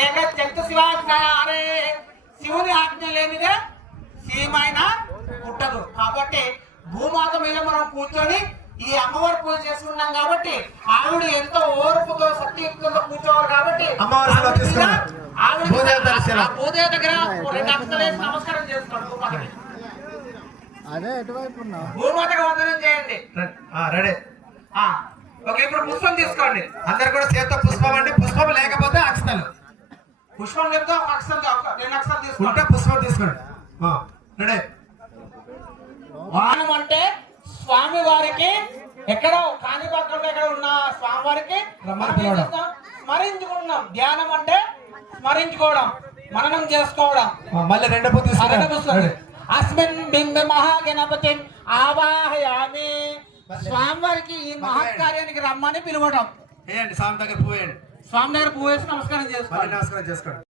లేక జగత్ శివాజ్ఞ అరే శివుని ఆజ్ఞ లేనిదే సీమైన పుట్టదు. కాబట్టి భూమాత మీద మనం కూర్చొని ఈ అమ్మవారి పూజ చేసుకున్నాం కాబట్టి ఆవిడ ఎంతో ఓర్పుతో శక్తియుక్తంతో కూర్చోవాలి కాబట్టి భూదేవ దగ్గర 2 అక్షరాలు నమస్కారం చేసుకోండి. భూమాతకు వందనం చేయండి. రెడీ. ఓకే, ఇప్పుడు పుష్పం తీసుకోండి. అందరు కూడా చేత పుష్పం అంటే పుష్పం లేకపోతే అక్షతలు. పుష్పం చెప్తే 1 అక్షరం 2 అక్షరాలు తీసుకుంటే పుష్పం తీసుకోండి. రెడీ. వాహనం అంటే స్వామి వారికి ఎక్కడో కాణిపాకంలో ఎక్కడ ఉన్న స్వామి వారికి స్మరించుకుంటున్నాం. ధ్యానం అంటే స్మరించుకోవడం, మననం చేసుకోవడం. మళ్ళీ 2 పుస్తకాలు. అస్మిన్ బింబ మహాగణపతి ఆవాహయామి. స్వామి వారికి ఈ మహత్కార్యానికి రమ్మని పిలవడం. స్వామి దగ్గర పువ్వు వేయండి. స్వామి దగ్గర పువ్వు వేసి నమస్కారం చేసుకోండి. నమస్కారం చేసుకోండి.